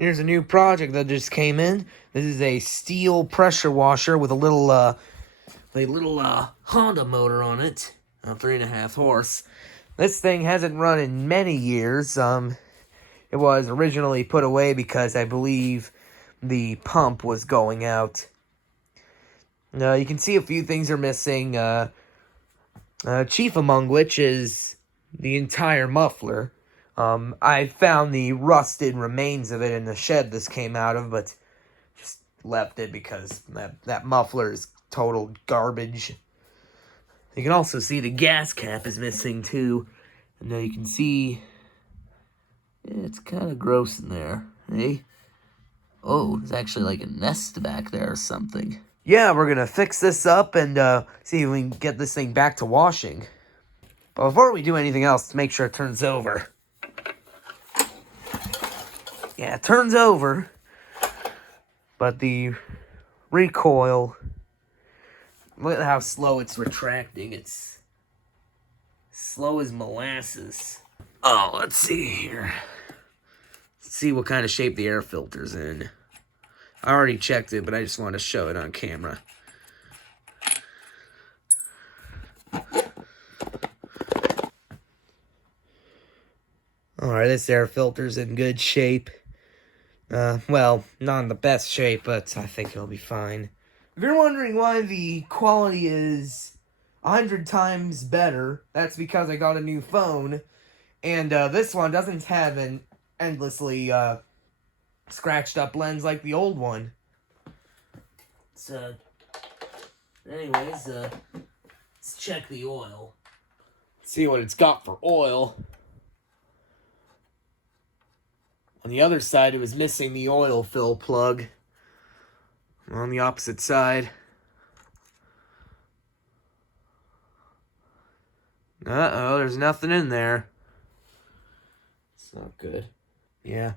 Here's a new project that just came in. This is a steel pressure washer with a little Honda motor on it, 3.5 horse. This thing hasn't run in many years. It was originally put away because I believe the pump was going out. You can see a few things are missing. Chief among which is the entire muffler. I found the rusted remains of it in the shed this came out of, but just left it because that muffler is total garbage. You can also see the gas cap is missing too. And now you can see, it's kind of gross in there, hey? Oh, there's actually like a nest back there or something. Yeah, we're gonna fix this up and see if we can get this thing back to washing. But before we do anything else, let's make sure it turns over. Yeah, it turns over, but the recoil, look at how slow it's retracting. It's slow as molasses. Oh, let's see here. Let's see what kind of shape the air filter's in. I already checked it, but I just want to show it on camera. Alright, this air filter's in good shape. Well, not in the best shape, but I think it'll be fine. If you're wondering why the quality is 100 times better, that's because I got a new phone, and this one doesn't have an endlessly scratched up lens like the old one. So, anyways, let's check the oil. See what it's got for oil. On the other side, it was missing the oil fill plug. On the opposite side. Uh-oh, there's nothing in there. It's not good. Yeah.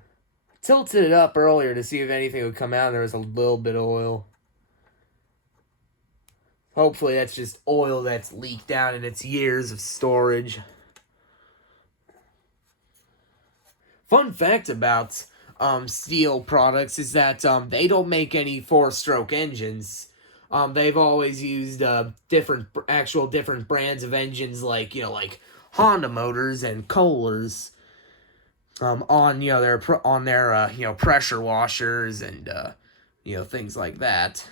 I tilted it up earlier to see if anything would come out, and there was a little bit of oil. Hopefully that's just oil that's leaked out in its years of storage. Fun fact about Steel products is that they don't make any 4-stroke engines. They've always used different brands of engines, like Honda motors and Kohlers, on their pressure washers and things like that.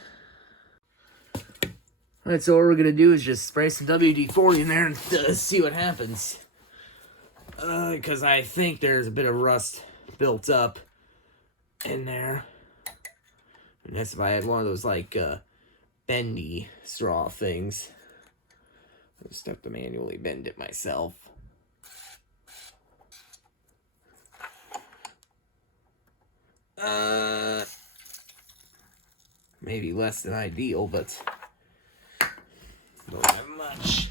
Alright, so what we're gonna do is just spray some WD-40 in there and see what happens. Because I think there's a bit of rust built up in there. And that's if I had one of those, bendy straw things. I just have to manually bend it myself. Maybe less than ideal, but not that much.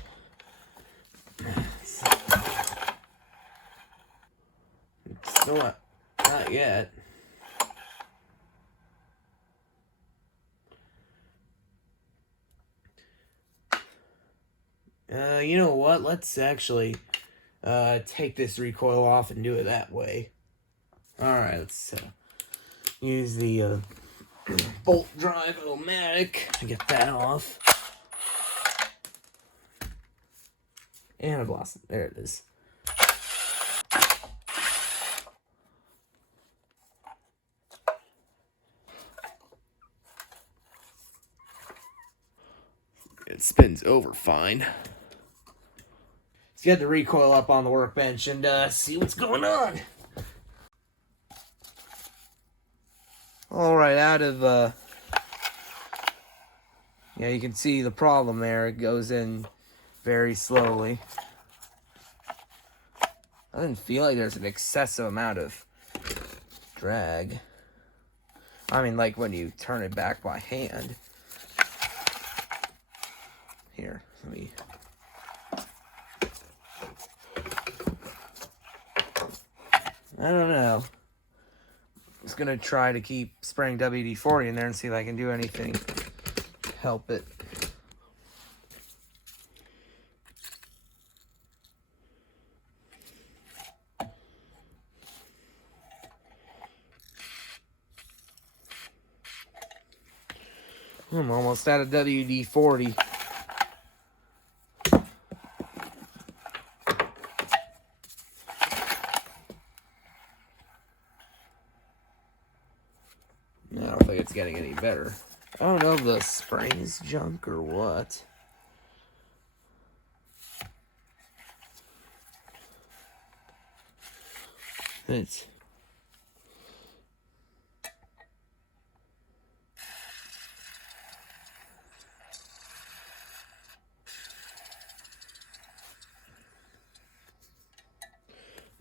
Still not yet. You know what? Let's actually take this recoil off and do it that way. Alright, let's use the bolt drive automatic to get that off. And I've lost it. There it is. It spins over fine. Let's get the recoil up on the workbench and see what's going on. Alright, out of you can see the problem there. It goes in very slowly. I didn't feel like there's an excessive amount of drag. I mean, like when you turn it back by hand. Here, let me... I don't know. I'm just gonna try to keep spraying WD-40 in there and see if I can do anything to help it. I'm almost out of WD-40. I don't think it's getting any better. I don't know if the spring's junk or what. It's...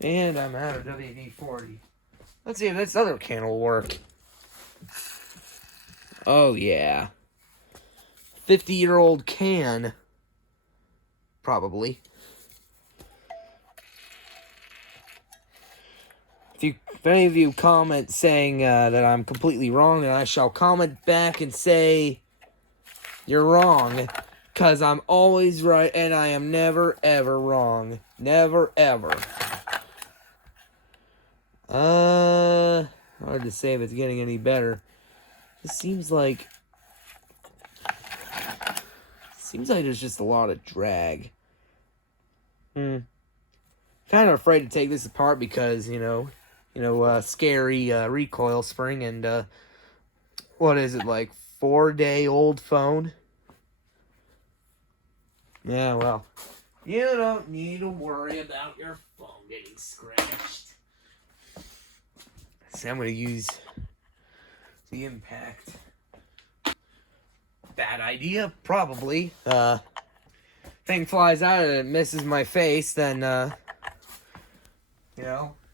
And I'm out of WD-40. Let's see if this other can will work. Oh, yeah. 50-year-old can. Probably. If any of you comment saying that I'm completely wrong, then I shall comment back and say you're wrong. Because I'm always right and I am never, ever wrong. Never, ever. Hard to say if it's getting any better. It seems like there's just a lot of drag. Kind of afraid to take this apart because, scary recoil spring and, what is it, like 4-day-old phone? Yeah, well, you don't need to worry about your phone getting scratched. See, I'm going to use the impact. Bad idea, probably. Thing flies out and it misses my face, then,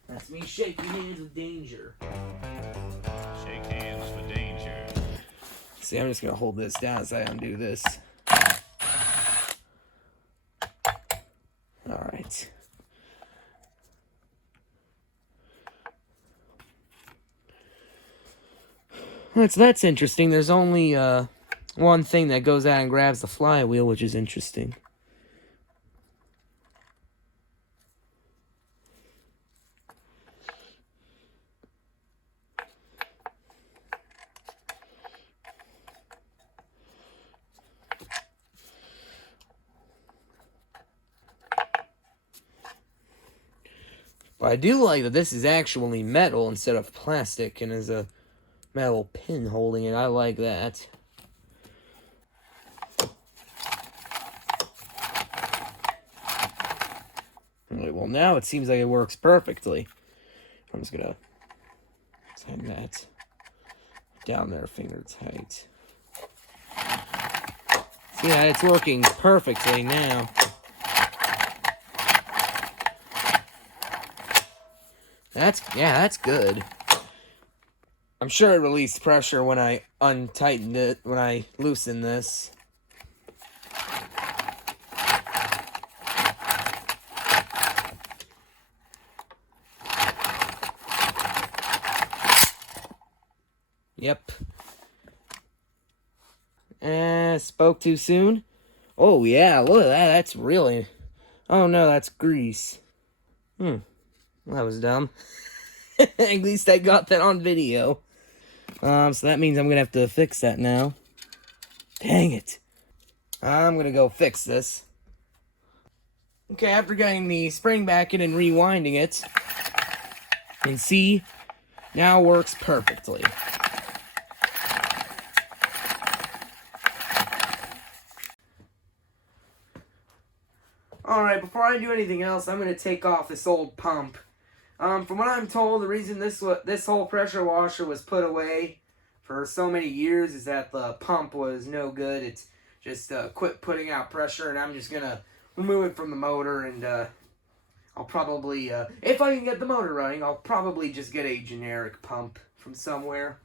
that's me shaking hands with danger. Shake hands for danger. See, I'm just going to hold this down as I undo this. Alright. That's interesting. There's only, one thing that goes out and grabs the flywheel, which is interesting. But I do like that this is actually metal instead of plastic and is a metal pin holding it. I like that. Alright, well now it seems like it works perfectly. I'm just gonna hang that down there finger tight. See that it's working perfectly now. That's good. I'm sure it released pressure when I untightened it, when I loosened this. Yep. Spoke too soon? Oh yeah, look at that, that's really... Oh no, that's grease. Well, that was dumb. At least I got that on video. So that means I'm gonna have to fix that now. Dang it. I'm gonna go fix this. Okay, after getting the spring back in and rewinding it, you can see, now works perfectly. Alright, before I do anything else, I'm gonna take off this old pump. From what I'm told, the reason this whole pressure washer was put away for so many years is that the pump was no good. It's just quit putting out pressure, and I'm just gonna remove it from the motor, and I'll probably, if I can get the motor running, I'll probably just get a generic pump from somewhere.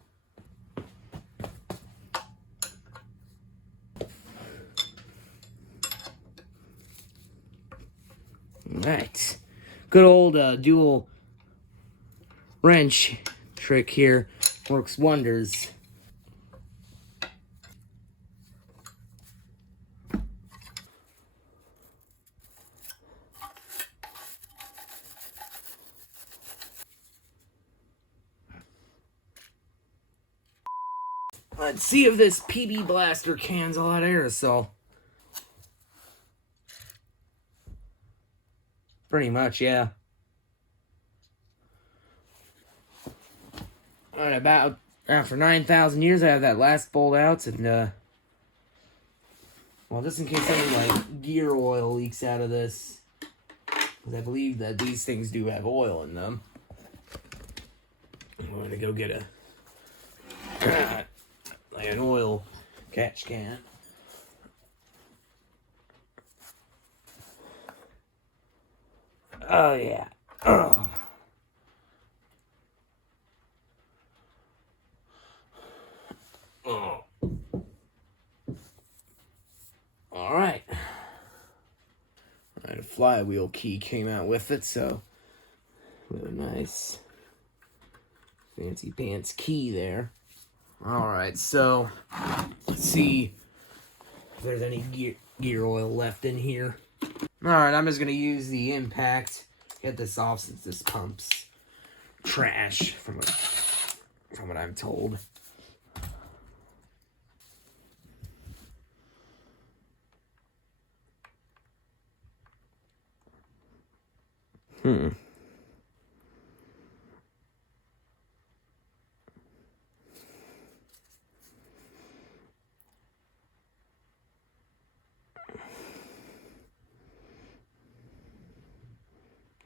Alright. Good old dual wrench trick here works wonders. Let's see if this PB Blaster can's a lot of aerosol. Pretty much, yeah. And about after 9,000 years, I have that last bolt out, and well, just in case any like gear oil leaks out of this, because I believe that these things do have oil in them. I'm going to go get a like an oil catch can. Oh yeah. Oh. Oh. All right. A flywheel key came out with it, so we have a nice fancy pants key there. All right, so let's see if there's any gear oil left in here. All right, I'm just gonna use the impact, get this off since this pump's trash from what I'm told.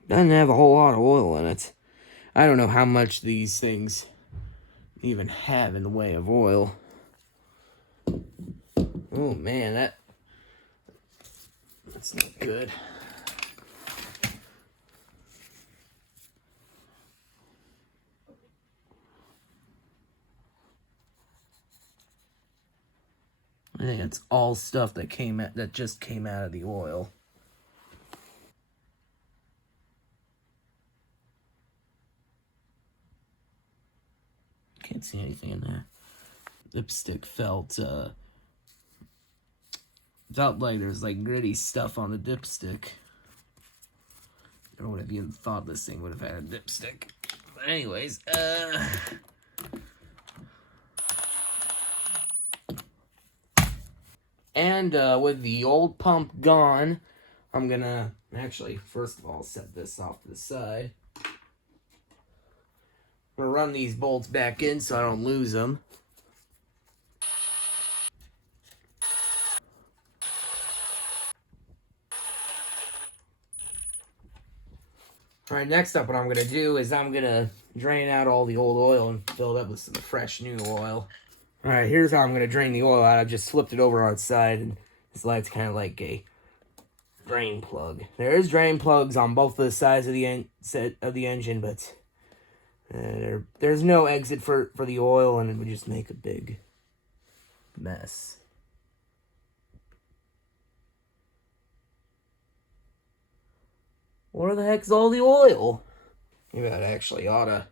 Doesn't have a whole lot of oil in it. I don't know how much these things even have in the way of oil. Oh man, that's not good. I think it's all stuff that just came out of the oil. Can't see anything in there. Lipstick felt like there's like gritty stuff on the dipstick. I would have even thought this thing would have had a dipstick. But anyways, and with the old pump gone, I'm gonna actually first of all set this off to the side. I'm gonna run these bolts back in so I don't lose them. Alright, next up what I'm going to do is I'm going to drain out all the old oil and fill it up with some fresh new oil. Alright, here's how I'm going to drain the oil out. I've just flipped it over on its side, and this light's kind of like a drain plug. There is drain plugs on both of the sides of the engine, but there's no exit for the oil, and it would just make a big mess. Where the heck's all the oil? Maybe I actually ought to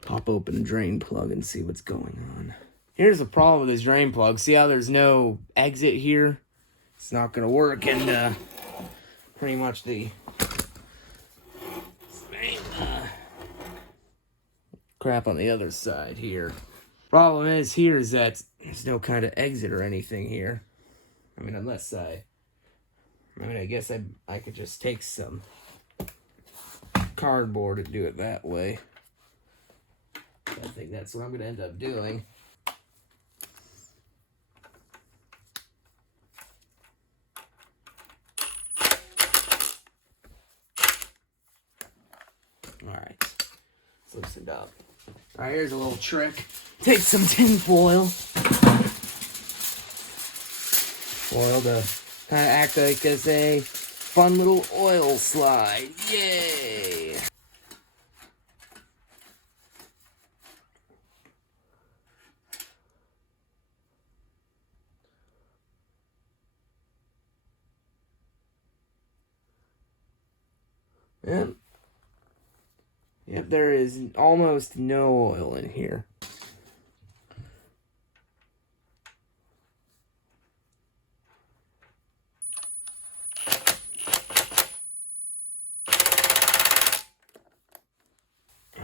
pop open the drain plug and see what's going on. Here's the problem with this drain plug. See how there's no exit here? It's not going to work, and pretty much the same crap on the other side here. Problem is here is that there's no kind of exit or anything here. I mean, unless I guess I could just take some cardboard and do it that way. I think that's what I'm going to end up doing. Alright, it's loosened up. Alright, here's a little trick. Take some tin foil. Foil to kind of act like as a fun little oil slide. Yay! Yep, there is almost no oil in here.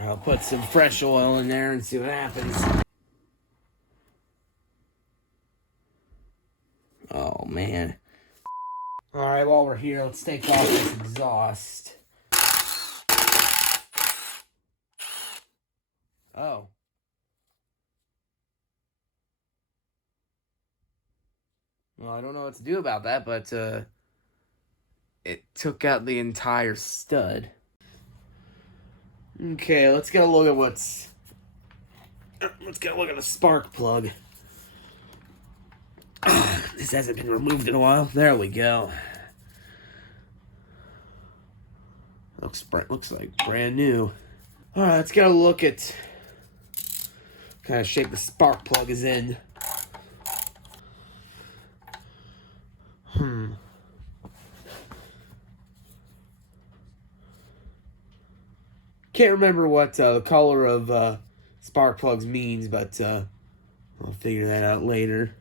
I'll put some fresh oil in there and see what happens. Oh, man. Alright, while we're here, let's take off this exhaust. Oh. Well, I don't know what to do about that, but, it took out the entire stud. Okay, let's get a look at let's get a look at the spark plug. This hasn't been removed in a while. There we go. Looks like brand new. Alright, let's get a look at kind of shape the spark plug is in. Can't remember what the color of spark plugs means, but I'll figure that out later.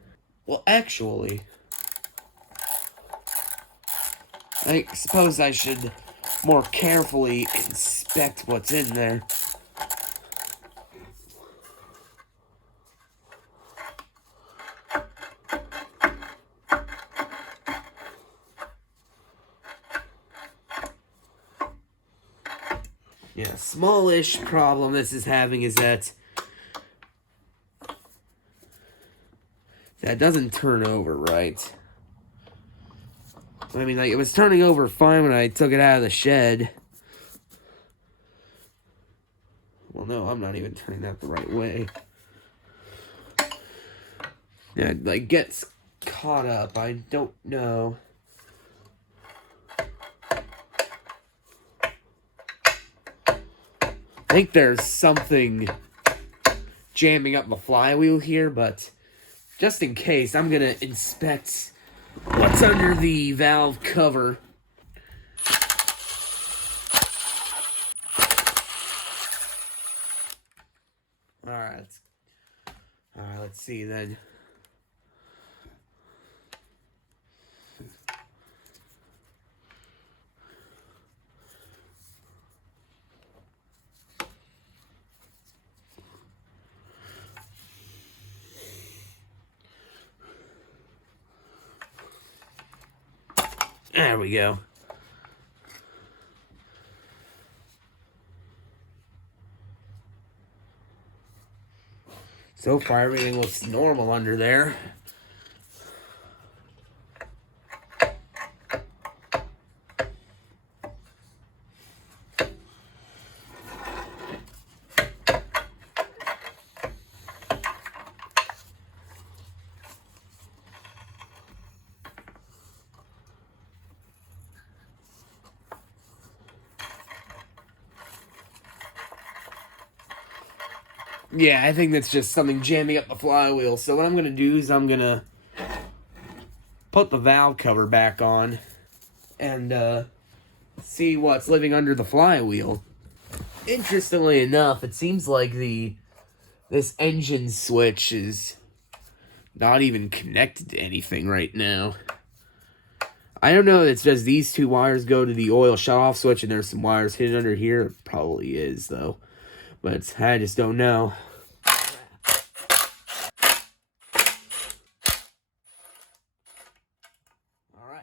Well, actually, I suppose I should more carefully inspect what's in there. Yeah, smallish problem this is having is that doesn't turn over right. I mean, like, it was turning over fine when I took it out of the shed. Well, no, I'm not even turning that the right way. Yeah, it, like, gets caught up. I don't know. I think there's something jamming up the flywheel here, but just in case, I'm gonna inspect what's under the valve cover. Alright, let's see then. There we go. So far, everything looks normal under there. Yeah, I think that's just something jamming up the flywheel. So what I'm going to do is I'm going to put the valve cover back on and see what's living under the flywheel. Interestingly enough, it seems like this engine switch is not even connected to anything right now. I don't know if it's just these two wires go to the oil shut-off switch and there's some wires hidden under here. It probably is, though. But I just don't know. Alright.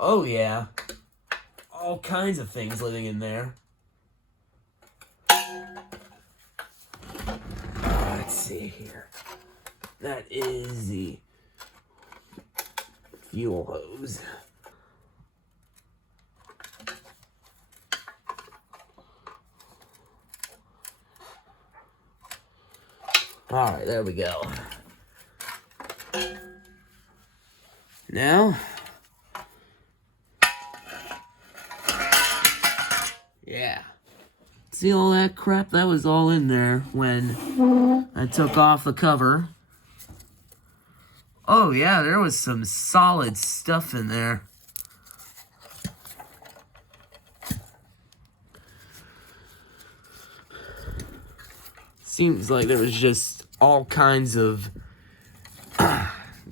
Oh, yeah. All kinds of things living in there. Let's see here. That is the fuel hose. Alright, there we go. Now, yeah. See all that crap? That was all in there when I took off the cover. Oh yeah, there was some solid stuff in there. Seems like there was just all kinds of...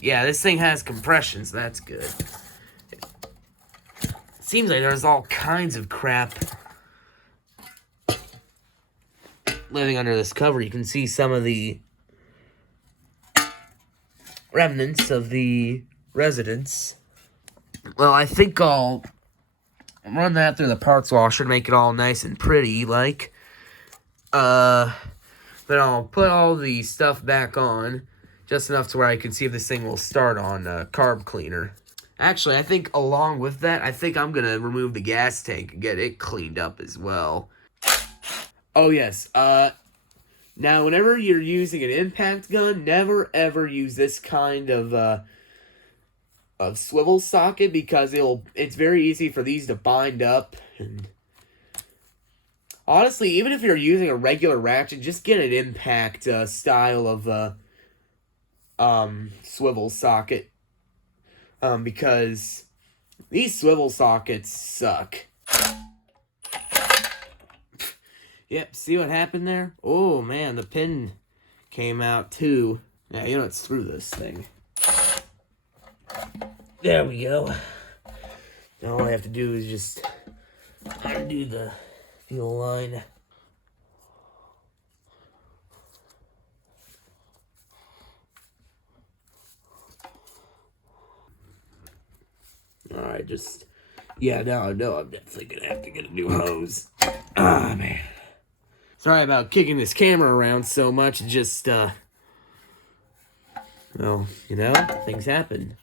Yeah, this thing has compression, so that's good. Seems like there's all kinds of crap living under this cover, you can see some of the remnants of the residence. Well, I think I'll run that through the parts washer and make it all nice and pretty, like. Then I'll put all the stuff back on, just enough to where I can see if this thing will start on carb cleaner. Actually, I think along with that, I think I'm gonna remove the gas tank and get it cleaned up as well. Oh yes, now whenever you're using an impact gun, never ever use this kind of swivel socket, because it's very easy for these to bind up. And honestly, even if you're using a regular ratchet, just get an impact style of swivel socket, because these swivel sockets suck. Yep, see what happened there? Oh man, the pin came out too. Yeah, you know it's through this thing. There we go. Now all I have to do is just undo the fuel line. Alright, yeah, now I know I'm definitely gonna have to get a new hose. Ah, man. Sorry about kicking this camera around so much, well, you know, things happen.